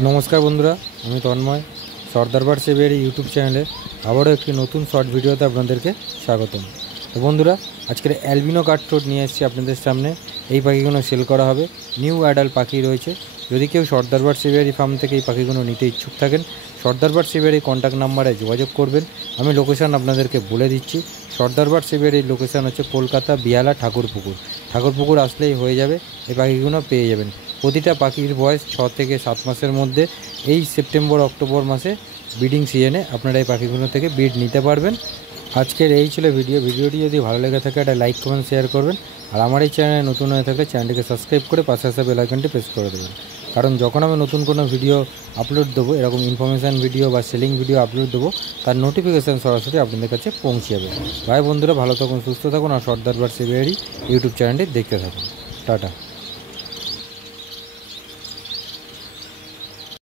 নমস্কার বন্ধুরা, আমি তন্ময়। সর্দার বার্ডস এভিয়ারি ইউটিউব চ্যানেলে আবারও একটি নতুন শর্ট ভিডিওতে আপনাদেরকে স্বাগতম। তো বন্ধুরা, আজকের অ্যালবিনো কাঠঠোঁট নিয়ে এসেছি আপনাদের সামনে। এই পাখিগুলো সেল করা হবে। নিউ অ্যাডাল্ট পাখি রয়েছে। যদি কেউ সর্দার বার্ডস এভিয়ারি ফার্ম থেকে এই পাখিগুলো নিতে ইচ্ছুক থাকেন, সর্দার বার্ডস এভিয়ারি কন্ট্যাক্ট নাম্বারে যোগাযোগ করবেন। আমি লোকেশান আপনাদেরকে বলে দিচ্ছি। সর্দার বার্ডস এভিয়ারির লোকেশান হচ্ছে কলকাতা বিয়ালা ঠাকুরপুকুর আসলেই হয়ে যাবে, এই পাখিগুলো পেয়ে যাবেন। প্রতিটা পাখির বয়স 6 থেকে 7 মাসের মধ্যে। এই সেপ্টেম্বর অক্টোবর মাসে ব্রিডিং সিজনে আপনারা এই পাখিগুলো থেকে ব্রিড নিতে পারবেন। আজকের এই ছিল ভিডিওটি যদি ভালো লেগে থাকে একটা লাইক কমেন্ট শেয়ার করবেন। আর আমার এই চ্যানেলে নতুন হয়ে থাকলে চ্যানেলটিকে সাবস্ক্রাইব করে পাশে আসা বেল আইকনটি প্রেস করে দেবেন। কারণ যখন আমি নতুন কোনো ভিডিও আপলোড দেবো, এরকম ইনফরমেশান ভিডিও বা সেলিং ভিডিও আপলোড দেবো, তার নোটিফিকেশান সরাসরি আপনাদের কাছে পৌঁছে যাবে। ভাই বন্ধুরা, ভালো থাকুন, সুস্থ থাকুন আর সর্দার বার্ডস এভিয়ারি ইউটিউব চ্যানেলটি দেখতে থাকুন। টাটা।